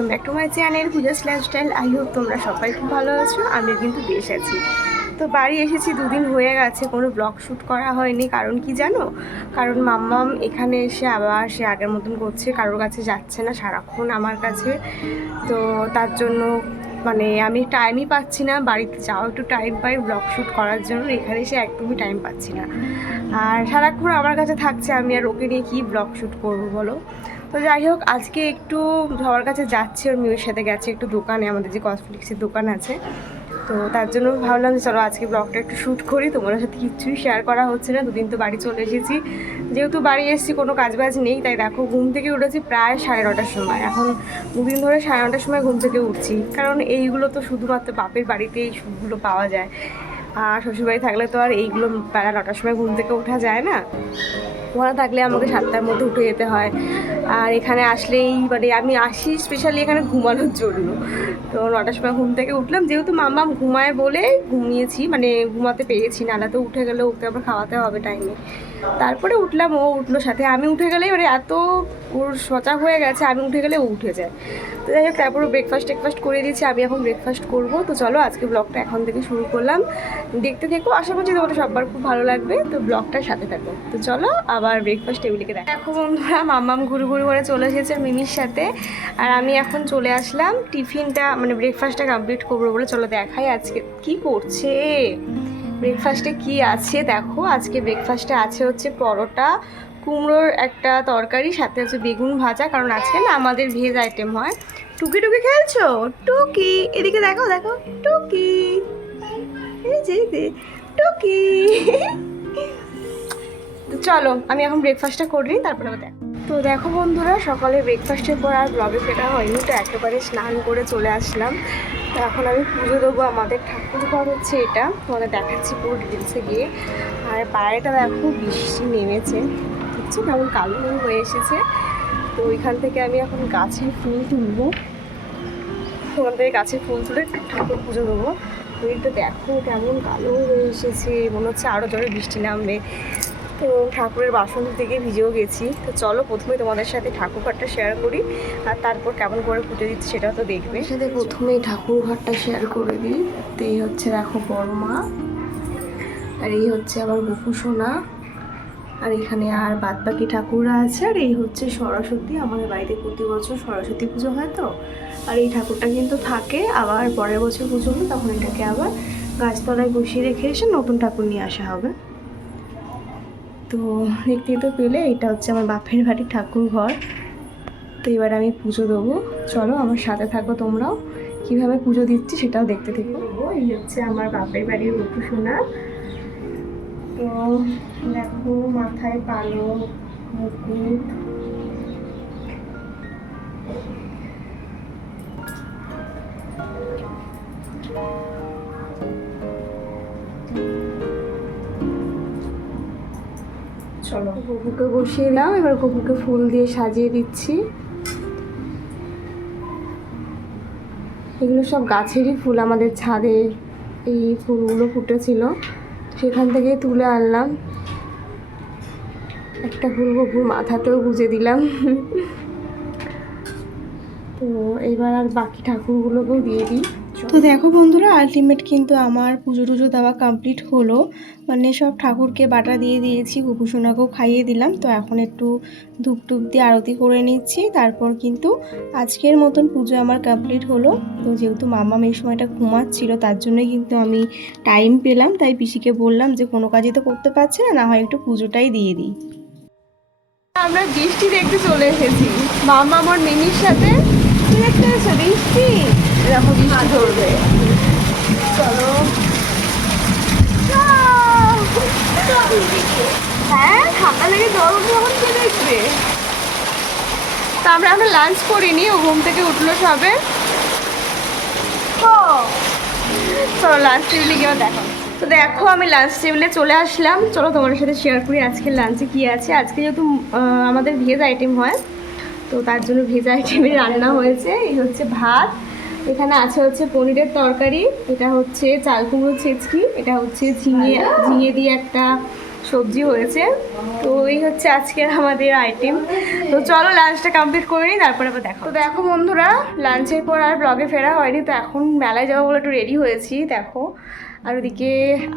Welcome back to my channel Puja's lifestyle. I hope তোমরা সবাই খুব ভালো আছো, আমি কিন্তু বেশ আছি। তো বাড়ি এসেছি, দুদিন হয়ে গেছে, কোনো ব্লগ শ্যুট করা হয়নি। কারণ কি জানো, কারণ মাম্মাম এখানে এসে আবার সে আগের মতন করছে, কারোর কাছে যাচ্ছে না, সারাক্ষণ আমার কাছে। তো তার জন্য মানে আমি টাইমই পাচ্ছি না, বাড়িতে যাও একটু টাইম পাই ব্লগ শ্যুট করার জন্য, এখানে এসে একদমই টাইম পাচ্ছি না। আর সারাক্ষণ আমার কাছে থাকছে, আমি আর ওকে নিয়ে কী ব্লগ শ্যুট করবো বলো। তো যাই হোক, আজকে একটু সবার কাছে যাচ্ছি, ওর মেয়ের সাথে গেছে একটু দোকানে, আমাদের যে কসমেটিক্সের দোকান আছে। তো তার জন্য ভাবলাম যে চলো আজকে ব্লগটা একটু শ্যুট করি, তোমাদের সাথে কিচ্ছুই শেয়ার করা হচ্ছে না। দুদিন তো বাড়ি চলে এসেছি, যেহেতু বাড়ি এসেছি কোনো কাজবাজ নেই, তাই দেখো ঘুম থেকে উঠেছি প্রায় 9:30টার সময়। এখন দুদিন ধরে 9:30টার সময় ঘুম থেকে উঠছি, কারণ এইগুলো তো শুধুমাত্র বাপের বাড়িতেই এই সুখগুলো পাওয়া যায়। আর শ্বশুরবাড়ি থাকলে তো আর এইগুলো বেলা 9টার সময় ঘুম থেকে ওঠা যায় না। ওরা থাকলে আমাকে 7টার মধ্যে উঠে যেতে হয়। আর এখানে আসলেই মানে আমি আসি স্পেশালি এখানে ঘুমানোর জন্য। তো 9টার সময় ঘুম থেকে উঠলাম, যেহেতু মাম্মাম ঘুমায় বলে ঘুমিয়েছি, মানে ঘুমাতে পেরেছি, নাহলে তো উঠে গেলে ওকে আবার খাওয়াতে হবে টাইমে। তারপরে উঠলাম, ও উঠলো সাথে। আমি উঠে গেলেই মানে এত ওর সজাগ হয়ে গেছে, আমি উঠে গেলে ও উঠে যায়। তো যাই হোক, তারপরে ব্রেকফাস্ট করে দিয়েছি, আমি এখন ব্রেকফাস্ট করবো। তো চলো আজকে ব্লগটা এখন থেকে শুরু করলাম, দেখতে থেকো, আশা করছি তোমাদের সবার খুব ভালো লাগবে। তো ব্লগটার সাথে থাকো। তো চলো আবার ব্রেকফাস্ট টেবিলকে দেখো বন্ধুরা, মাম্মাম ঘুরু ঘুরু করে চলে এসেছে মিমির সাথে, আর আমি এখন চলে আসলাম টিফিনটা মানে ব্রেকফাস্টটা কমপ্লিট করবো বলে। চলো দেখাই আজকে কি করছে, ব্রেকফাস্টে কি আছে দেখো। আজকে ব্রেকফাস্টে আছে হচ্ছে পরোটা, কুমড়োর একটা তরকারি, সাথে হচ্ছে বেগুন ভাজা, কারণ আজকে না আমাদের ভেজ আইটেম হয়। টুকি টুকি খেলছো? টুকি এদিকে দেখো, দেখো টুকি, এই যে টুকি। তো চলো আমি এখন ব্রেকফাস্টটা করি, তারপরে আবার দেখো। তো দেখো বন্ধুরা, সকালে ব্রেকফাস্টের পর আর ব্লগে ফেরা হয়নি, তো একেবারে স্নান করে চলে আসলাম। তো এখন আমি পুজো দেবো, আমাদের ঠাকুর ঘর হচ্ছে এটা, তোমাদের দেখাচ্ছি পুরো ডিটেলসে গিয়ে। আর বাইরেটা দেখো বৃষ্টি নেমেছে, দেখছো কেমন কালো হয়ে এসেছে। তো ওইখান থেকে আমি এখন গাছের ফুল তুলবো, ওখান থেকে গাছের ফুল তুলে ঠাকুর পুজো দেবো। ওইটা দেখো কেমন কালো হয়ে এসেছে, মনে হচ্ছে আরও জোরে বৃষ্টি নামবে। তো ঠাকুরের বাসন থেকে ভিজেও গেছি। তো চলো প্রথমে তোমাদের সাথে ঠাকুর ঘরটা শেয়ার করি, আর তারপর কেমন করে পুজো দিচ্ছি সেটাও তো দেখবে। সাথে প্রথমেই ঠাকুর ঘরটা শেয়ার করে দিই। তো এই হচ্ছে দেখো বড় মা, আর এই হচ্ছে আবার গোপু সোনা, আর এখানে আর বাদ বাকি ঠাকুররা আছে। আর এই হচ্ছে সরস্বতী, আমাদের বাড়িতে প্রতি বছর সরস্বতী পুজো হয় তো। আর এই ঠাকুরটা কিন্তু থাকে, আবার পরের বছর পুজো হলে তখন এটাকে আবার গাছতলায় বসিয়ে রেখে এসে নতুন ঠাকুর নিয়ে আসা হবে। তো দেখতেই তো পেলে, এটা হচ্ছে আমার বাপের বাড়ির ঠাকুর ঘর। তো এবার আমি পুজো দেবো, চলো আমার সাথে থাকো, তোমরাও কীভাবে পুজো দিচ্ছি সেটাও দেখতে থেকো। এই হচ্ছে আমার বাপের বাড়ির গোপু সোনা। তো দেখো মাথায় পালক, মুকুট, চলো গপুকে বসিয়ে দাও। এবার গপুকে ফুল দিয়ে সাজিয়ে দিচ্ছি। এগুলো সব গাছেরই ফুল, আমাদের ছাদে এই ফুলগুলো ফুটেছিল, সেখান থেকে তুলে আনলাম। একটা ফুল গপুর মাথাতেও গুঁজে দিলাম। তো এবার আর বাকি ঠাকুরগুলোকেও দিয়ে দিই। তো দেখো বন্ধুরা, আলটিমেট কিন্তু আমার পুজো টুজো দেওয়া কমপ্লিট হলো, মানে সব ঠাকুরকে বাটা দিয়ে দিয়েছি, গোপু সোনাকেও খাইয়ে দিলাম। তো এখন একটু ধূপ টুপ দিয়ে আরতি করে নিচ্ছি, তারপর কিন্তু আজকের মতন পুজো আমার কমপ্লিট হলো। তো যেহেতু মাম্মাম এই সময়টা ঘুমাচ্ছিল, তার জন্যই কিন্তু আমি টাইম পেলাম, তাই পিসিকে বললাম যে কোনো কাজই তো করতে পারছি না, না হয় একটু পুজোটাই দিয়ে দিই। আমরা বৃষ্টি দেখতে চলে এসেছি, মাম্মাম আর মিমির সাথে। দেখতে এসো বৃষ্টি, এরকম বৃষ্টি ধরবে। চলো, হ্যাঁ ঠান্ডা লেগে জ্বর উঠবে, এখন কে দেখবে। তা আমরা লাঞ্চ করিনি, ও ঘুম থেকে উঠলো সবে। চলো লাঞ্চ টেবিলে গিয়েও দেখো। তো দেখো আমি লাঞ্চ টেবিলে চলে আসলাম, চলো তোমাদের সাথে শেয়ার করি আজকের লাঞ্চে কী আছে। আজকে যেহেতু আমাদের ভেজ আইটেম হয়, তো তার জন্য ভেজ আইটেমে রান্না হয়েছে। এই হচ্ছে ভাত, এখানে আছে হচ্ছে পনিরের তরকারি, এটা হচ্ছে চাল কুমড়ো ছেচকি, এটা হচ্ছে ঝিঙে দিয়ে একটা সবজি হয়েছে। তো এই হচ্ছে আজকের আমাদের আইটেম। তো চলো লাঞ্চটা কমপ্লিট করে নিই, তারপরে আবার দেখো। তো দেখো বন্ধুরা, লাঞ্চের পর আর ব্লগে ফেরা হয়নি, তো এখন মেলায় যাবো বলে একটু রেডি হয়েছি দেখো। আর ওদিকে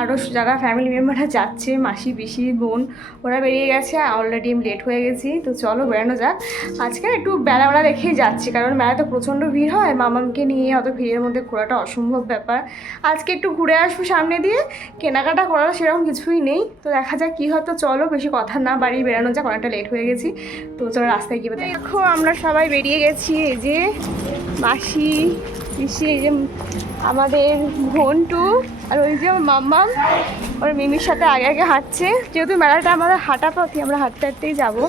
আরও যারা ফ্যামিলি মেম্বাররা যাচ্ছে, মাসি পিসি বোন, ওরা বেরিয়ে গেছে, অলরেডি আমি লেট হয়ে গেছি। তো চলো বেরানো যাক। আজকে একটু বেলাবেলা দেখেই যাচ্ছি, কারণ মেলায় তো প্রচণ্ড ভিড় হয়, মামামকে নিয়ে অত ভিড়ের মধ্যে ঘোরাটা অসম্ভব ব্যাপার। আজকে একটু ঘুরে আসবো সামনে দিয়ে, কেনাকাটা করার সেরকম কিছুই নেই। তো দেখা যাক কী হয়। তো চলো বেশি কথা না বাড়ি বেরানো যাক, অনেকটা লেট হয়ে গেছি। তো চলো রাস্তায় গিয়ে দেখো আমরা সবাই বেরিয়ে গেছি। এই যে মাসি পিসি, এই যে আমাদের ভন্টু, আর ওই যে মাম্মাম ওর মিমির সাথে আগে আগে হাঁটছে। যেহেতু মেলাটা আমাদের হাঁটা পথে, আমরা হাঁটতে হাঁটতেই যাবো,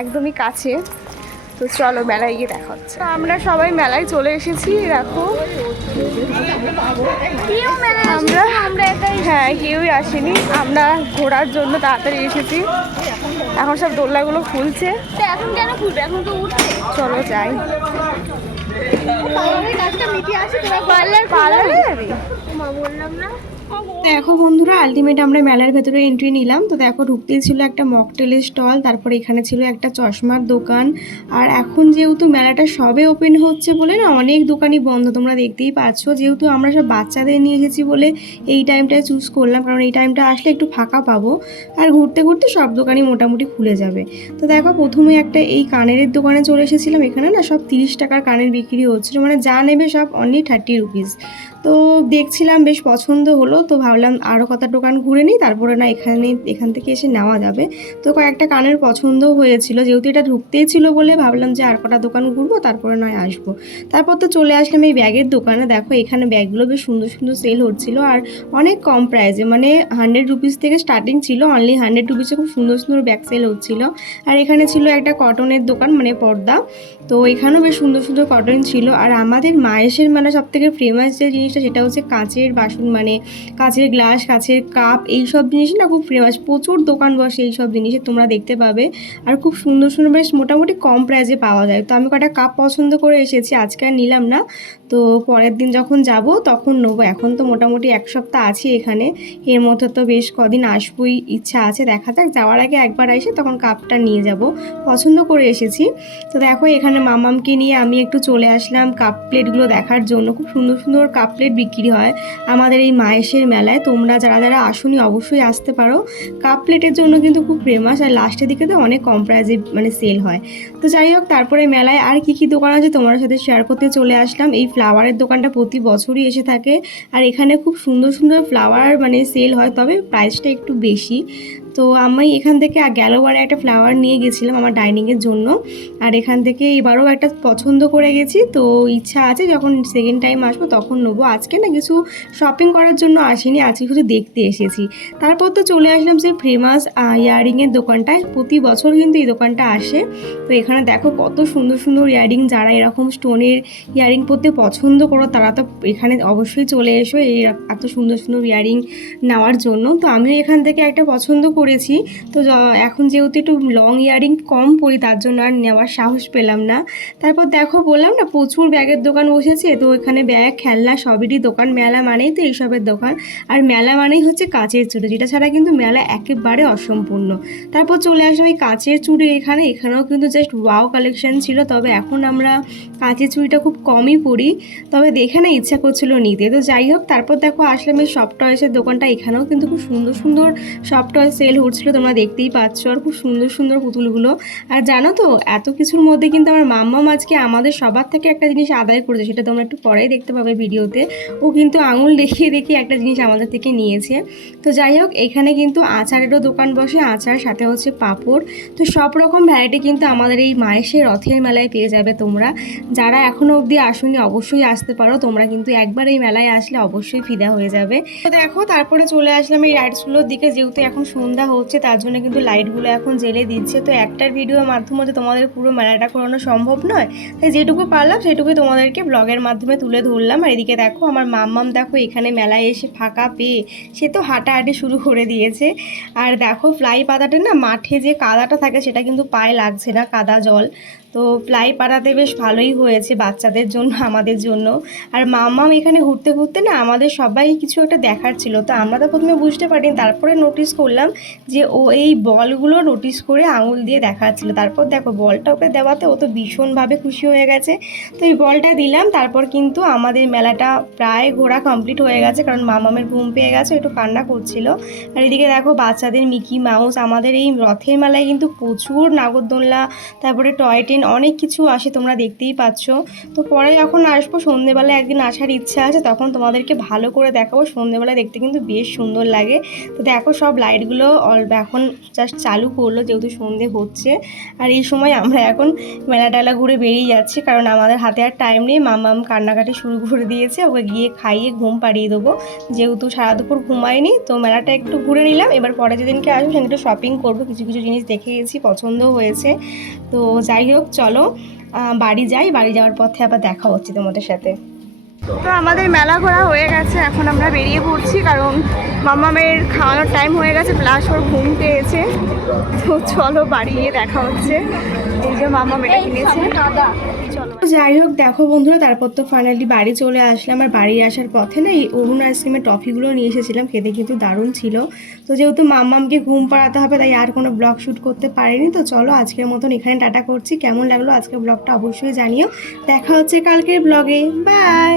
একদমই কাছে। তো চলো মেলায় গিয়ে দেখা হচ্ছে। আমরা সবাই মেলায় চলে এসেছি দেখো। আমরা হ্যাঁ কেউই আসেনি, আমরা ঘোরার জন্য তাড়াতাড়ি এসেছি। এখন সব দোলনাগুলো খুলছে। এখন কেন খুলবে, এখন তো উঠছে। চলো যাই। বললাম না। দেখো বন্ধুরা, আলটিমেট আমরা মেলার ভেতরে এন্ট্রি নিলাম। তো দেখো ঢুকতেই ছিল একটা মকটেলের স্টল, তারপরে এখানে ছিল একটা চশমার দোকান। আর এখন যেহেতু মেলাটা সবে ওপেন হচ্ছে বলে না, অনেক দোকানই বন্ধ, তোমরা দেখতেই পাচ্ছ। যেহেতু আমরা সব বাচ্চাদের নিয়ে এসেছি বলে এই টাইমটায় চুজ করলাম, কারণ এই টাইমটা আসলে একটু ফাঁকা পাবো, আর ঘুরতে ঘুরতে সব দোকানই মোটামুটি খুলে যাবে। তো দেখো প্রথমে একটা এই কানের দোকানে চলে এসেছিলাম। এখানে না সব 30 টাকার কানের বিক্রি হচ্ছিল, মানে যা নেবে সব অনলি 30 রুপিস। তো দেখছিলাম, বেশ পছন্দ হলো, তো ভাবলাম আরও কটা দোকান ঘুরে নিই, তারপরে না এখান থেকে এসে নেওয়া যাবে। তো কয়েকটা কানের পছন্দও হয়েছিল, যেহেতু এটা ঢুকতেই ছিল বলে ভাবলাম যে আর কটা দোকান ঘুরবো, তারপরে নয় আসবো। তারপর তো চলে আসলাম এই ব্যাগের দোকানে। দেখো এখানে ব্যাগগুলো বেশ সুন্দর সুন্দর সেল হচ্ছিলো, আর অনেক কম প্রাইসে, মানে 100 রুপিস থেকে স্টার্টিং ছিল, অনলি 100 রুপিসে খুব সুন্দর সুন্দর ব্যাগ সেল হচ্ছিল। আর এখানে ছিল একটা কটনের দোকান, মানে পর্দা, তো এখানেও বেশ সুন্দর সুন্দর কটন ছিল। আর আমাদের মায়েশের মানে সব থেকে ফেমাস যে জিনিসটা, সেটা হচ্ছে কাঁচের বাসন, মানে কাঁচের গ্লাস, কাঁচের কাপ, এই সব জিনিস না খুব ফেমাস। প্রচুর দোকান বসে এই সব জিনিসের, তোমরা দেখতে পাবে। আর খুব সুন্দর সুন্দর, বেশ মোটামুটি কম প্রাইসে পাওয়া যায়। তো আমি কটা কাপ পছন্দ করে এসেছি, আজকে আর নিলাম না, তো পরের দিন যখন যাব তখন নেবো। এখন তো মোটামুটি 1 সপ্তাহ আছি এখানে, এর মধ্যে তো বেশ কদিন আসবোই, ইচ্ছা আছে, দেখা যাক। যাওয়ার আগে একবার এসে তখন কাপটা নিয়ে যাব, পছন্দ করে এসেছি। তো দেখো এখানে মামামকে নিয়ে আমি একটু চলে আসলাম কাপ প্লেটগুলো দেখার জন্য। খুব সুন্দর সুন্দর কাপ প্লেট বিক্রি হয় আমাদের এই মায়েশের মেলায়। তোমরা যারা যারা আসোনি অবশ্যই আসতে পারো, কাপ প্লেটের জন্য কিন্তু খুব ফেমাস। আর লাস্টের দিকে তো অনেক কম প্রাইসে মানে সেল হয়। তো যাই হোক, তারপরে মেলায় আর কি কি দোকান আছে তোমার সাথে শেয়ার করতে চলে আসলাম। এই ফ্লাওয়ারের দোকানটা প্রতি বছরই এসে থাকে, আর এখানে খুব সুন্দর সুন্দর ফ্লাওয়ার মানে সেল হয়, তবে প্রাইসটা একটু বেশি। তো আমি এখান থেকে গেলোবারে একটা ফ্লাওয়ার নিয়ে গেছিলাম আমার ডাইনিংয়ের জন্য, আর এখান থেকে এবারও একটা পছন্দ করে গেছি। তো ইচ্ছা আছে যখন সেকেন্ড টাইম আসবো তখন নেবো। আজকে না কিছু শপিং করার জন্য আসিনি, আজকে শুধু দেখতে এসেছি। তারপর তো চলে আসলাম সেই ফেমাস ইয়াররিংয়ের দোকানটায়। প্রতি বছর কিন্তু এই দোকানটা আসে। তো এখানে দেখো কত সুন্দর সুন্দর ইয়াররিং, যারা এরকম স্টোনের ইয়াররিং পরতে পছন্দ করো তারা তো এখানে অবশ্যই চলে এসো এই এত সুন্দর সুন্দর ইয়াররিং নেওয়ার জন্য। তো আমিও এখান থেকে একটা পছন্দ করেছি। তো এখন যেহেতু একটু লং ইয়াররিং কম পরি, তার জন্য আর নেওয়ার সাহস পেলাম না। তারপর দেখো বললাম না প্রচুর ব্যাগের দোকান বসেছে, তো এখানে ব্যাগ খেলনা সবেরই দোকান। মেলা মানেই তো এইসবের দোকান, আর মেলা মানেই হচ্ছে কাচের চুড়ি, যেটা ছাড়া কিন্তু মেলা একেবারে অসম্পূর্ণ। তারপর চলে আসলাম এই কাচের চুড়ি এখানেও কিন্তু জাস্ট ওয়াও কালেকশন ছিল। তবে এখন আমরা কাচের চুড়িটা খুব কমই পরি, তবে দেখে না ইচ্ছা করছিল নিতে। তো যাই হোক, তারপর দেখো আসলাম এই সফট টয়েসের দোকানটা। এখানেও কিন্তু খুব সুন্দর সুন্দর সফট টয়েস সেল হচ্ছিলো, তোমরা দেখতেই পাচ্ছ। আর খুব সুন্দর সুন্দর পুতুলগুলো। আর জানো তো এত কিছুর মধ্যে কিন্তু আমার মাম্মাম আজকে আমাদের সবার থেকে একটা জিনিস আদায় করেছে, সেটা তোমরা একটু পরেই দেখতে পাবে ভিডিওতে। ও কিন্তু আঙুল দেখিয়ে দেখিয়ে একটা জিনিস আমাদের থেকে নিয়েছে। তো যাই হোক, এখানে কিন্তু আচারেরও দোকান বসে, আচার সাথে হচ্ছে পাঁপড়। তো সব রকম ভ্যারাইটি কিন্তু আমাদের এই মায়েশের রথের মেলায় পেয়ে যাবে তোমরা। যারা এখনও অবধি আসোনি অবশ্যই আসতে পারো, তোমরা কিন্তু একবার এই মেলায় আসলে অবশ্যই ফিদা হয়ে যাবে। তো দেখো তারপরে চলে আসলাম এই রাইডসগুলোর দিকে। যেহেতু এখন সন্ধ্যা হচ্ছে তার জন্য কিন্তু লাইটগুলো এখন জ্বেলে দিচ্ছে। তো একটার ভিডিওর মাধ্যমে তো তোমাদের পুরো মেলাটা করানো সম্ভব নয়, তাই যেটুকু পারলাম সেটুকুই তোমাদেরকে ব্লগের মাধ্যমে তুলে ধরলাম। আর এদিকে দেখো আমার মাম্মাম দেখো এখানে মেলায় এসে ফাঁকা পেয়ে সে তো হাঁটাহাঁটি শুরু করে দিয়েছে। আর দেখো ফ্লাই পাতাটা না মাঠে যে কাদাটা থাকে সেটা কিন্তু পায়ে লাগছে না, কাদা জল। তো প্লাই পাড়াতে বেশ ভালোই হয়েছে বাচ্চাদের জন্য, আমাদের জন্য। আর মাম্মাম এখানে ঘুরতে ঘুরতে না আমাদের সবাই কিছু একটা দেখার ছিল, তো আমরা তো প্রথমে বুঝতে পারিনি, তারপরে নোটিস করলাম যে ও এই বলগুলো নোটিস করে আঙুল দিয়ে দেখাচ্ছিল। তারপর দেখো বলটা ওকে দেওয়াতে ও তো ভীষণভাবে খুশি হয়ে গেছে। তো এই বলটা দিলাম, তারপর কিন্তু আমাদের মেলাটা প্রায় ঘোরা কমপ্লিট হয়ে গেছে, কারণ মামামের ঘুম পেয়ে গেছে, একটু কান্না করছিল। আর এদিকে দেখো বাচ্চাদের মিকি মাউস, আমাদের এই রথের মেলায় কিন্তু প্রচুর নাগরদোলনা, তারপরে টয় ট্রেন, অনেক কিছু আসে, তোমরা দেখতেই পাচ্ছ। তো পরে যখন আসবো সন্ধেবেলায় একদিন আসার ইচ্ছা আছে, তখন তোমাদেরকে ভালো করে দেখাবো। সন্ধেবেলায় দেখতে কিন্তু বেশ সুন্দর লাগে। তো দেখো সব লাইটগুলো এখন জাস্ট চালু করলো, যেহেতু সন্ধে হচ্ছে। আর এই সময় আমরা এখন মেলা টেলা ঘুরে বেরিয়ে যাচ্ছি, কারণ আমাদের হাতে আর টাইম নেই। মামাম কান্নাকাটি শুরু করে দিয়েছে, ওকে গিয়ে খাইয়ে ঘুম পাড়িয়ে দেবো, যেহেতু সারা দুপুর ঘুমায়নি। তো মেলাটা একটু ঘুরে নিলাম, এবার পরে যেদিনকে আসবো সেদিন একটু শপিং করবো, কিছু কিছু জিনিস দেখে গেছি, পছন্দও হয়েছে। তো যাই হোক চলো বাড়ি যাই, বাড়ি যাওয়ার পথে আবার দেখা হচ্ছে তোমাদের সাথে। তো আমাদের মেলা ঘোরা হয়ে গেছে, এখন আমরা বেরিয়ে পড়ছি, কারণ মামামের খাওয়ানোর টাইম হয়ে গেছে, প্লাস ওর ঘুম পেয়েছে। তো চলো বাড়ি গিয়ে দেখা হচ্ছে। এই যে মামাম এটা কিনেছে। যাই হোক দেখো বন্ধুরা, তারপর তো ফাইনালি বাড়ি চলে আসলাম। আর বাড়ি আসার পথে না এই অরুণ আইসক্রিমের টফিগুলো নিয়ে এসেছিলাম, খেতে কিন্তু দারুণ ছিল। তো যেহেতু মাম্মামকে ঘুম পাড়াতে হবে, তাই আর কোনো ব্লগ শ্যুট করতে পারিনি। তো চলো আজকের মতন এখানে টাটা করছি। কেমন লাগলো আজকের ব্লগটা অবশ্যই জানিও। দেখা হচ্ছে কালকের ব্লগে, বাই।